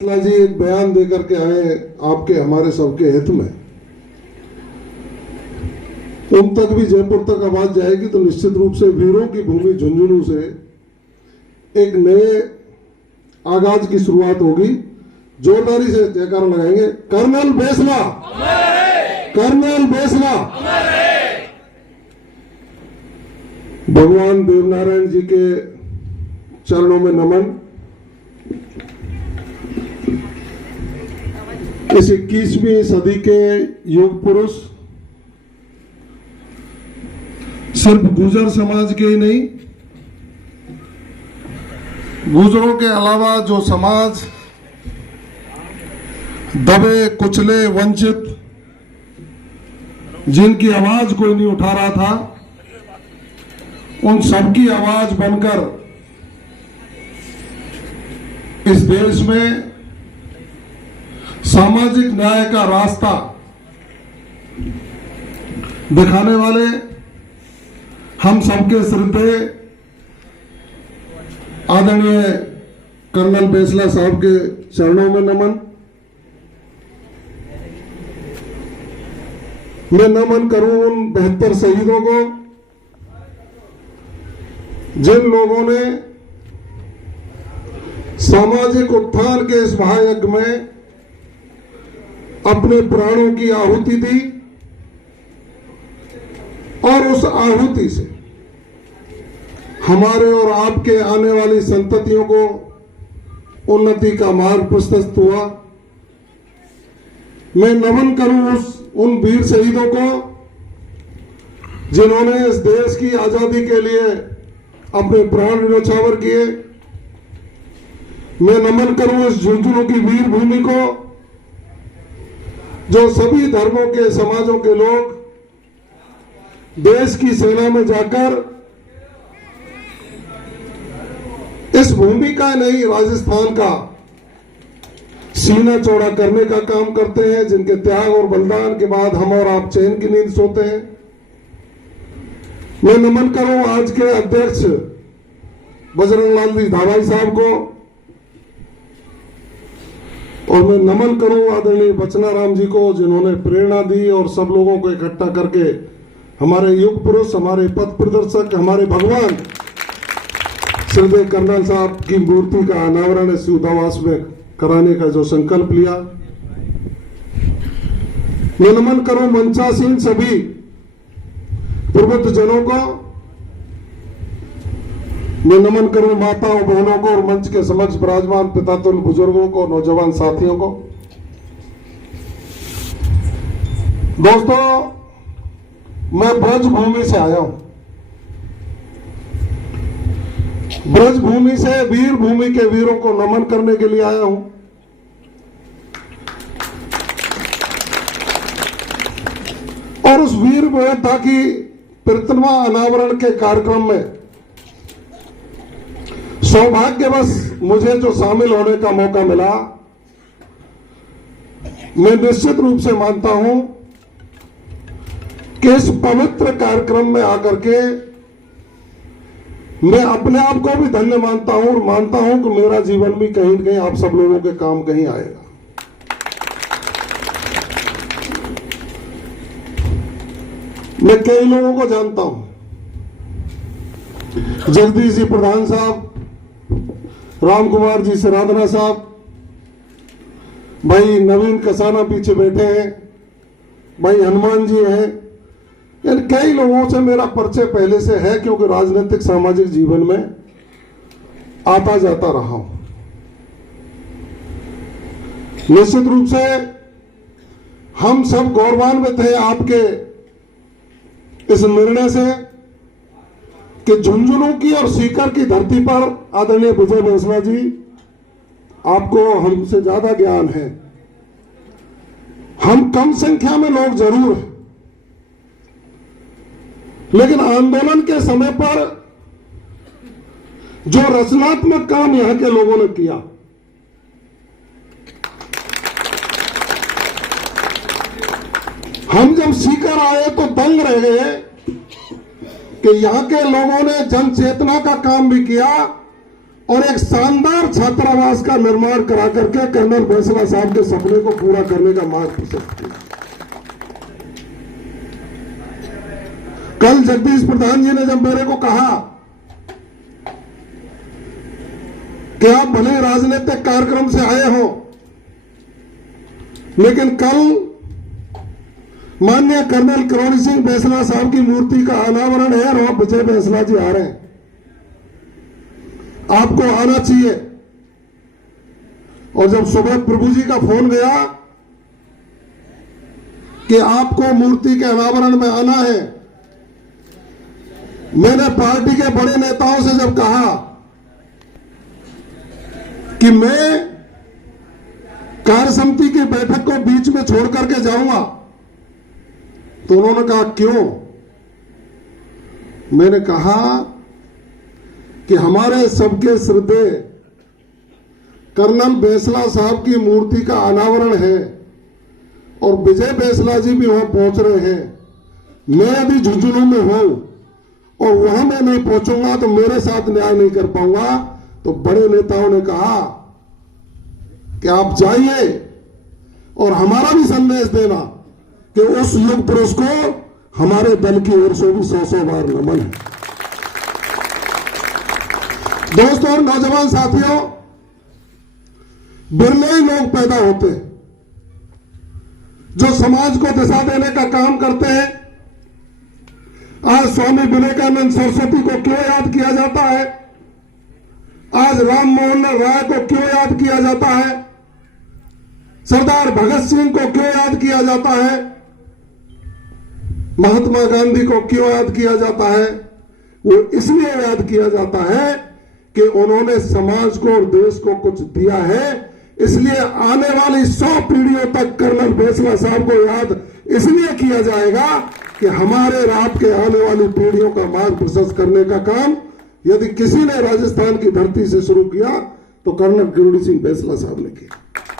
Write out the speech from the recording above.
जी एक बयान देकर के आए आपके हमारे सबके हित में। उन तक भी जयपुर तक आवाज जाएगी तो निश्चित रूप से वीरों की भूमि झुंझुनू से एक नए आगाज की शुरुआत होगी। जोरदारी से जयकारा लगाएंगे। Colonel Bainsla, colonel Bainsla. भगवान देवनारायण जी के चरणों में नमन। इस 21वीं सदी के युग पुरुष सिर्फ गुर्जर समाज के ही नहीं, गुर्जरों के अलावा जो समाज दबे कुचले वंचित जिनकी आवाज कोई नहीं उठा रहा था, उन सबकी आवाज बनकर इस देश में सामाजिक न्याय का रास्ता दिखाने वाले हम सबके श्रद्धेय आदरणीय कर्नल बेसला साहब के चरणों में नमन। मैं नमन करूं उन 72 शहीदों को जिन लोगों ने सामाजिक उत्थान के इस महायज्ञ में अपने प्राणों की आहुति दी और उस आहुति से हमारे और आपके आने वाली संततियों को उन्नति का मार्ग प्रशस्त हुआ। मैं नमन करूं उन वीर शहीदों को जिन्होंने इस देश की आजादी के लिए अपने प्राण न्यौछावर किए। मैं नमन करूं इस झुंझुनू की वीर भूमि को जो सभी धर्मों के समाजों के लोग देश की सेना में जाकर इस भूमि का नहीं राजस्थान का सीना चौड़ा करने का काम करते हैं, जिनके त्याग और बलिदान के बाद हम और आप चैन की नींद सोते हैं। मैं नमन करूं आज के अध्यक्ष बजरंग लाल जी धावाई साहब को और मैं नमन करूं आदरणीय बचनाराम जी को जिन्होंने प्रेरणा दी और सब लोगों को इकट्ठा करके हमारे युग पुरुष, हमारे पथ प्रदर्शक, हमारे भगवान श्रद्धेय कर्नल साहब की मूर्ति का अनावरण इस दूतावास में कराने का जो संकल्प लिया। मैं नमन करूं मंचासीन सभी प्रबुद्ध जनों को। मैं नमन करूं माताओं बहनों को और मंच के समक्ष विराजमान पितातुल्य बुजुर्गों को, नौजवान साथियों को। दोस्तों, मैं ब्रज भूमि से आया हूं। ब्रज भूमि से वीर भूमि के वीरों को नमन करने के लिए आया हूं। और उस वीर वीरता की प्रतिमा अनावरण के कार्यक्रम में सौभाग्यवश मुझे जो शामिल होने का मौका मिला, मैं निश्चित रूप से मानता हूं कि इस पवित्र कार्यक्रम में आकर के मैं अपने आप को भी धन्य मानता हूं और मानता हूं कि मेरा जीवन भी कहीं न कहीं आप सब लोगों के काम कहीं आएगा। मैं कई लोगों को जानता हूं, जगदीश जी प्रधान साहब, राम कुमार जी सिराधना साहब, भाई नवीन कसाना पीछे बैठे हैं, भाई हनुमान जी हैं। यानी कई लोगों से मेरा परिचय पहले से है क्योंकि राजनीतिक सामाजिक जीवन में आता जाता रहा हूं। निश्चित रूप से हम सब गौरवान्वित हैं आपके इस निर्णय से कि झुंझुनू की और सीकर की धरती पर आदरणीय विजय बेसला जी, आपको हमसे ज्यादा ज्ञान है। हम कम संख्या में लोग जरूर हैं, लेकिन आंदोलन के समय पर जो रचनात्मक काम यहां के लोगों ने किया, हम जब सीकर आए तो दंग रह गए कि यहां के लोगों ने जन चेतना का काम भी किया और एक शानदार छात्रावास का निर्माण करा करके कर्नल बैंसला साहब के सपने को पूरा करने का मार्ग प्रशस्त किया। कल जगदीश प्रधान जी ने जब मेरे को कहा कि आप भले राजनीतिक कार्यक्रम से आए हो, लेकिन कल माननीय कर्नल किरोड़ी सिंह बैंसला साहब की मूर्ति का अनावरण है और विजय बैंसला जी आ रहे हैं, आपको आना चाहिए। और जब सुबह प्रभु जी का फोन गया कि आपको मूर्ति के अनावरण में आना है, मैंने पार्टी के बड़े नेताओं से जब कहा कि मैं कार्य समिति की बैठक को बीच में छोड़ करके जाऊंगा, तो उन्होंने कहा क्यों? मैंने कहा कि हमारे सबके श्रद्धेय कर्नल बैंसला साहब की मूर्ति का अनावरण है और विजय बैंसला जी भी वहां पहुंच रहे हैं। मैं अभी झुंझुनू में हूं और वहां मैं नहीं पहुंचूंगा तो मेरे साथ न्याय नहीं कर पाऊंगा। तो बड़े नेताओं ने कहा कि आप जाइए और हमारा भी संदेश देना कि उस युग पुरुष को हमारे दल की ओर से भी 100 बार नमन है। दोस्तों और नौजवान साथियों, बिरले ही लोग पैदा होते हैं जो समाज को दिशा देने का काम करते हैं। आज स्वामी विवेकानंद सरस्वती को क्यों याद किया जाता है? आज राम मोहन राय को क्यों याद किया जाता है? सरदार भगत सिंह को क्यों याद किया जाता है? महात्मा गांधी को क्यों याद किया जाता है? वो इसलिए याद किया जाता है कि उन्होंने समाज को और देश को कुछ दिया है। इसलिए आने वाली 100 पीढ़ियों तक कर्नल बैंसला साहब को याद इसलिए किया जाएगा कि हमारे और आपके आने वाली पीढ़ियों का मार्ग प्रशस्त करने का काम यदि किसी ने राजस्थान की धरती से शुरू किया तो कर्नल किरोड़ी सिंह बैंसला साहब ने किया।